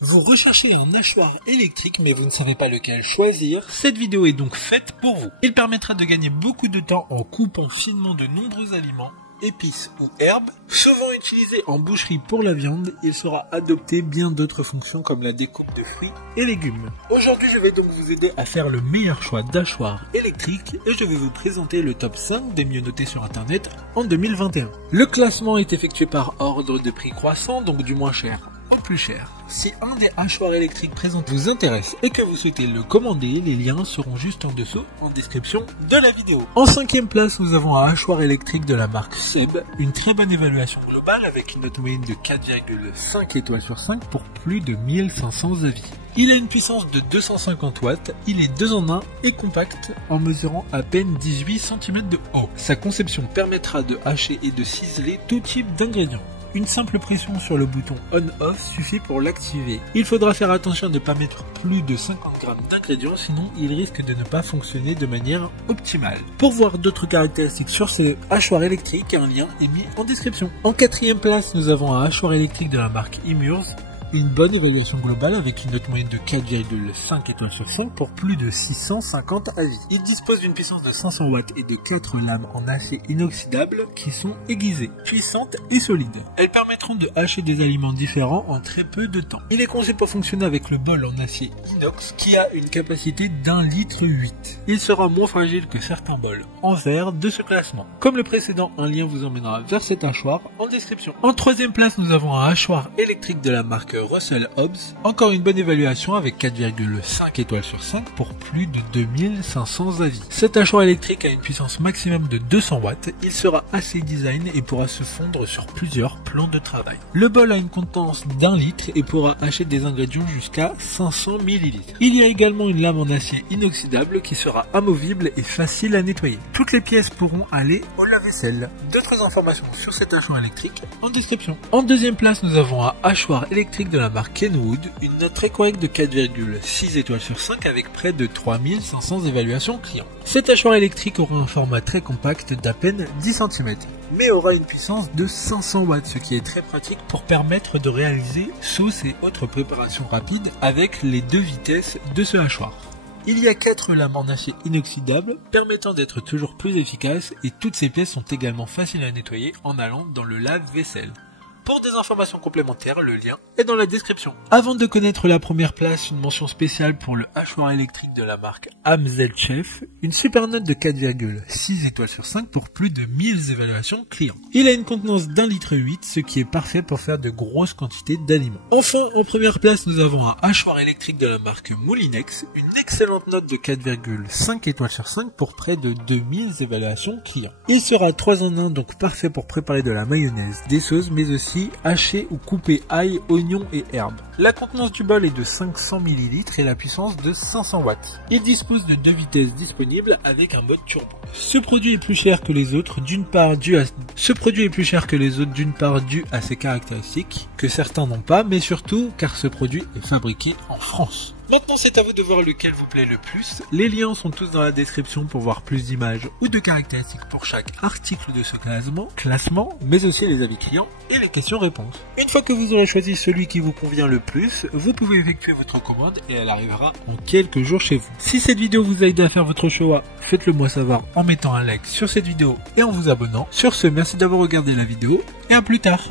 Vous recherchez un hachoir électrique mais vous ne savez pas lequel choisir, cette vidéo est donc faite pour vous. Il permettra de gagner beaucoup de temps en coupant finement de nombreux aliments, épices ou herbes. Souvent utilisé en boucherie pour la viande, il sera adopté bien d'autres fonctions comme la découpe de fruits et légumes. Aujourd'hui je vais donc vous aider à faire le meilleur choix d'hachoir électrique et je vais vous présenter le top 5 des mieux notés sur internet en 2021. Le classement est effectué par ordre de prix croissant, donc du moins cher au plus cher. Si un des hachoirs électriques présents vous intéresse et que vous souhaitez le commander, les liens seront juste en dessous en description de la vidéo. En 5e place, nous avons un hachoir électrique de la marque Seb, une très bonne évaluation globale avec une note moyenne de 4,5 étoiles sur 5 pour plus de 1500 avis. Il a une puissance de 250 watts, il est 2 en 1 et compact en mesurant à peine 18 cm de haut. Sa conception permettra de hacher et de ciseler tout type d'ingrédients. Une simple pression sur le bouton on-off suffit pour l'activer. Il faudra faire attention à ne pas mettre plus de 50 grammes d'ingrédients, sinon il risque de ne pas fonctionner de manière optimale. Pour voir d'autres caractéristiques sur ce hachoir électrique, un lien est mis en description. En 4e place, nous avons un hachoir électrique de la marque Imurs. Une bonne évaluation globale avec une note moyenne de 4,5 étoiles sur 5 pour plus de 650 avis. Il dispose d'une puissance de 500 watts et de 4 lames en acier inoxydable qui sont aiguisées, puissantes et solides. Elles permettront de hacher des aliments différents en très peu de temps. Il est conçu pour fonctionner avec le bol en acier inox qui a une capacité d'1,8 litre. Il sera moins fragile que certains bols en verre de ce classement. Comme le précédent, un lien vous emmènera vers cet hachoir en description. En 3e place, nous avons un hachoir électrique de la marque Russell Hobbs, encore une bonne évaluation avec 4,5 étoiles sur 5 pour plus de 2500 avis. Cet hachoir électrique a une puissance maximum de 200 watts, il sera assez design et pourra se fondre sur plusieurs plans de travail. Le bol a une contenance d'1 litre et pourra hacher des ingrédients jusqu'à 500 ml. Il y a également une lame en acier inoxydable qui sera amovible et facile à nettoyer. Toutes les pièces pourront aller au lave-vaisselle. D'autres informations sur cet hachoir électrique en description. En 2e place, nous avons un hachoir électrique de la marque Kenwood, une note très correcte de 4,6 étoiles sur 5 avec près de 3500 évaluations clients. Cet hachoir électrique aura un format très compact d'à peine 10 cm, mais aura une puissance de 500 watts, ce qui est très pratique pour permettre de réaliser sauces et autres préparations rapides avec les 2 vitesses de ce hachoir. Il y a 4 lames en acier inoxydable permettant d'être toujours plus efficace et toutes ces pièces sont également faciles à nettoyer en allant dans le lave-vaisselle. Pour des informations complémentaires, le lien est dans la description. Avant de connaître la première place, une mention spéciale pour le hachoir électrique de la marque AMZ Chef, une super note de 4,6 étoiles sur 5 pour plus de 1000 évaluations clients. Il a une contenance d'1,8 litre, ce qui est parfait pour faire de grosses quantités d'aliments. Enfin, en première place, nous avons un hachoir électrique de la marque Moulinex, une excellente note de 4,5 étoiles sur 5 pour près de 2000 évaluations clients. Il sera 3 en 1, donc parfait pour préparer de la mayonnaise, des sauces, mais aussi hacher ou couper ail, oignons et herbes. La contenance du bol est de 500 ml et la puissance de 500 watts. Il dispose de 2 vitesses disponibles avec un mode turbo. Ce produit est plus cher que les autres d'une part dû à ses caractéristiques que certains n'ont pas, mais surtout car ce produit est fabriqué en France. Maintenant, c'est à vous de voir lequel vous plaît le plus. Les liens sont tous dans la description pour voir plus d'images ou de caractéristiques pour chaque article de ce classement, mais aussi les avis clients et les questions-réponses. Une fois que vous aurez choisi celui qui vous convient le plus, vous pouvez effectuer votre commande et elle arrivera en quelques jours chez vous. Si cette vidéo vous a aidé à faire votre choix, faites-le moi savoir en mettant un like sur cette vidéo et en vous abonnant. Sur ce, merci d'avoir regardé la vidéo et à plus tard.